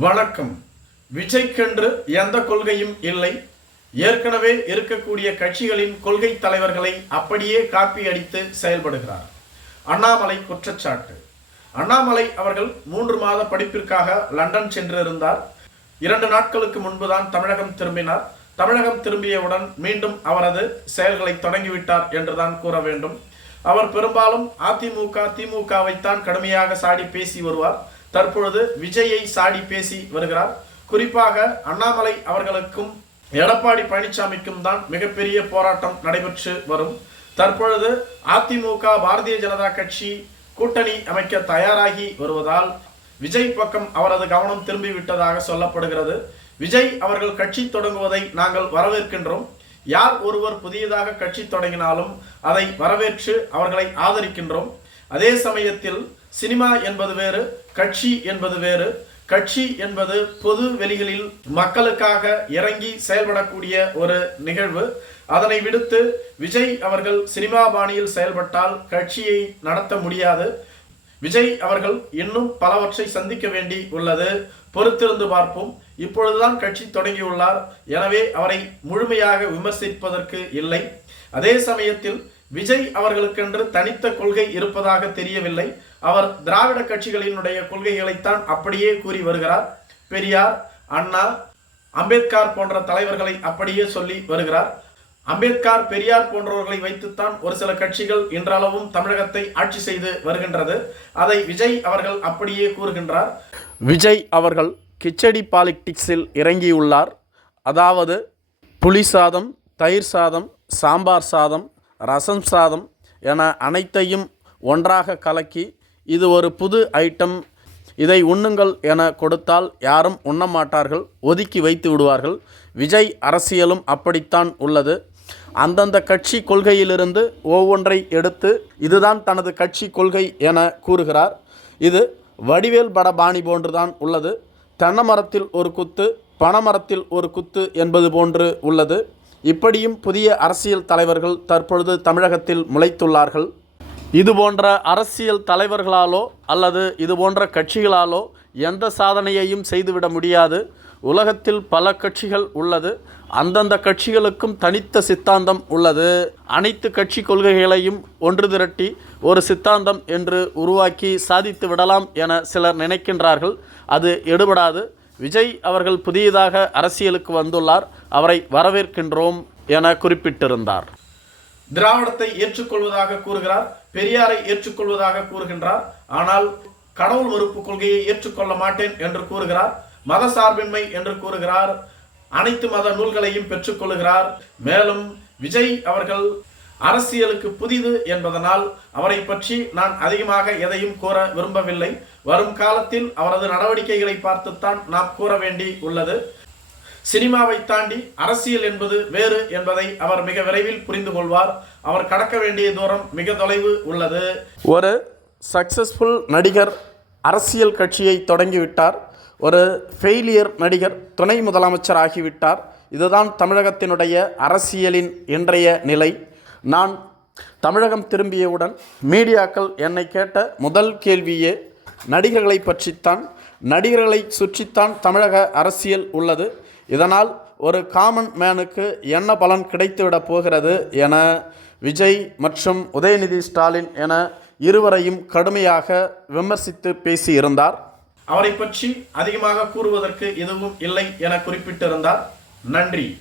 வணக்கம் விஜய்க்கென்று எந்த கொள்கையும் இல்லை. ஏற்கனவே இருக்கக்கூடிய கட்சிகளின் கொள்கை தலைவர்களை அப்படியே காப்பி அடித்து செயல்படுகிறார். அண்ணாமலை குற்றச்சாட்டு. அண்ணாமலை அவர்கள் மூன்று மாத படிப்பிற்காக லண்டன் சென்றிருந்தார். இரண்டு நாட்களுக்கு முன்புதான் தமிழகம் திரும்பினார். தமிழகம் திரும்பியவுடன் மீண்டும் அவரது செயல்களை தொடங்கிவிட்டார் என்றுதான் கூற வேண்டும். அவர் பெரும்பாலும் அதிமுக திமுகவைத்தான் கடுமையாக சாடி பேசி வருவார். தற்பொழுது விஜயை சாடி பேசி வருகிறார். குறிப்பாக அண்ணாமலை அவர்களுக்கும் எடப்பாடி பழனிசாமிக்கும் தான் மிகப்பெரிய போராட்டம் நடைபெற்று வரும். தற்பொழுது அதிமுக பாரதிய ஜனதா கட்சி கூட்டணி அமைக்க தயாராகி வருவதால் விஜய் பக்கம் அவரது கவனம் திரும்பிவிட்டதாக சொல்லப்படுகிறது. விஜய் அவர்கள் கட்சி தொடங்குவதை நாங்கள் வரவேற்கின்றோம். யார் ஒருவர் புதியதாக கட்சி தொடங்கினாலும் அதை வரவேற்று அவர்களை ஆதரிக்கின்றோம். அதே சமயத்தில் சினிமா என்பது வேறு கட்சி என்பது வேறு. கட்சி என்பது பொது வெளிகளில் மக்களுக்காக இறங்கி செயல்படக்கூடிய ஒரு நிகழ்வு. அதனை விடுத்து விஜய் அவர்கள் சினிமா பாணியில் செயல்பட்டால் கட்சியை நடத்த முடியாது. விஜய் அவர்கள் இன்னும் பலவற்றை சந்திக்க வேண்டி உள்ளது. பொறுத்திருந்து பார்ப்போம். இப்பொழுதுதான் கட்சி தொடங்கியுள்ளார். எனவே அவரை முழுமையாக விமர்சிப்பதற்கு இல்லை. அதே சமயத்தில் விஜய் அவர்களுக்கென்று தனித்த கொள்கை இருப்பதாக தெரியவில்லை. அவர் திராவிட கட்சிகளினுடைய கொள்கைகளைத்தான் அப்படியே கூறி வருகிறார். பெரியார் அண்ணா அம்பேத்கர் போன்ற தலைவர்களை அப்படியே சொல்லி வருகிறார். அம்பேத்கர் பெரியார் போன்றவர்களை வைத்துத்தான் ஒரு சில கட்சிகள் இன்றளவும் தமிழகத்தை ஆட்சி செய்து வருகின்றது. அதை விஜய் அவர்கள் அப்படியே கூறுகின்றார். விஜய் அவர்கள் கிச்சடி பாலிட்டிக்ஸில் இறங்கியுள்ளார். அதாவது புளி சாதம் தயிர் சாதம் சாம்பார் சாதம் ரசம் சாதம் என அனைத்தையும் ஒன்றாக கலக்கி இது ஒரு புது ஐட்டம். இதை உண்ணுங்கள் என கொடுத்தால் யாரும் உண்ண மாட்டார்கள் ஒதுக்கி வைத்து விடுவார்கள். விஜய் அரசியலும் அப்படித்தான் உள்ளது. அந்தந்த கட்சி கொள்கையிலிருந்து ஒவ்வொன்றை எடுத்து இதுதான் தனது கட்சி கொள்கை என கூறுகிறார். இது வடிவேல் பட பாணி போன்றுதான் உள்ளது. தென்னை மரத்தில் ஒரு குத்து பனமரத்தில் ஒரு குத்து என்பது போன்று உள்ளது. இப்படியும் புதிய அரசியல் தலைவர்கள் தற்பொழுது தமிழகத்தில் முளைத்துள்ளார்கள். இது போன்ற அரசியல் தலைவர்களாலோ அல்லது இது போன்ற கட்சிகளாலோ எந்த சாதனையையும் செய்துவிட முடியாது. உலகத்தில் பல கட்சிகள் உள்ளது. அந்தந்த கட்சிகளுக்கும் தனித்த சித்தாந்தம் உள்ளது. அனைத்து கட்சி கொள்கைகளையும் ஒன்று திரட்டி ஒரு சித்தாந்தம் என்று உருவாக்கி சாதித்து விடலாம் என சிலர் நினைக்கின்றார்கள். அது எடுபடாது. விஜய் அவர்கள் புதியதாக அரசியலுக்கு வந்துள்ளார். அவரை வரவேற்கின்றோம் என குறிப்பிட்டிருந்தார். திராவிடத்தை ஏற்றுக்கொள்வதாக கூறுகிறார் பெரியாரை ஏற்றுக்கொள்வதாக கூறுகின்றார். ஆனால் கடவுள் மறுப்பு கொள்கையை ஏற்றுக்கொள்ள மாட்டேன் என்று கூறுகிறார் மத சார்பின்மை என்று கூறுகிறார் அனைத்து மத நூல்களையும் பெற்றுக்கொள்கிறார் மேலும் விஜய் அவர்கள் அரசியலுக்கு புதிது என்பதனால் அவரை பற்றி நான் அதிகமாக எதையும் கூற விரும்பவில்லை. வரும் காலத்தில் அவரது நடவடிக்கைகளை பார்த்துத்தான் நாம் கூற வேண்டி உள்ளது. சினிமாவை தாண்டி அரசியல் என்பது வேறு என்பதை அவர் மிக விரைவில் புரிந்து கொள்வார். அவர் கடக்க வேண்டிய தூரம் மிக தொலைவு உள்ளது. ஒரு சக்சஸ்ஃபுல் நடிகர் அரசியல் கட்சியை தொடங்கிவிட்டார். ஒரு ஃபெயிலியர் நடிகர் துணை முதலமைச்சர் ஆகிவிட்டார் இதுதான் தமிழகத்தினுடைய அரசியலின் இன்றைய நிலை. நான் தமிழகம் திரும்பியவுடன் மீடியாக்கள் என்னை கேட்ட முதல் கேள்வியே நடிகர்களை பற்றித்தான் நடிகர்களை சுற்றித்தான் தமிழக அரசியல் உள்ளது. இதனால் ஒரு காமன் மேனுக்கு என்ன பலன் கிடைத்துவிடப் போகிறது என விஜய் மற்றும் உதயநிதி ஸ்டாலின் என இருவரையும் கடுமையாக விமர்சித்து பேசியிருந்தார். அவரை பற்றி அதிகமாக கூறுவதற்கு எதுவும் இல்லை என குறிப்பிட்டிருந்தார். நன்றி.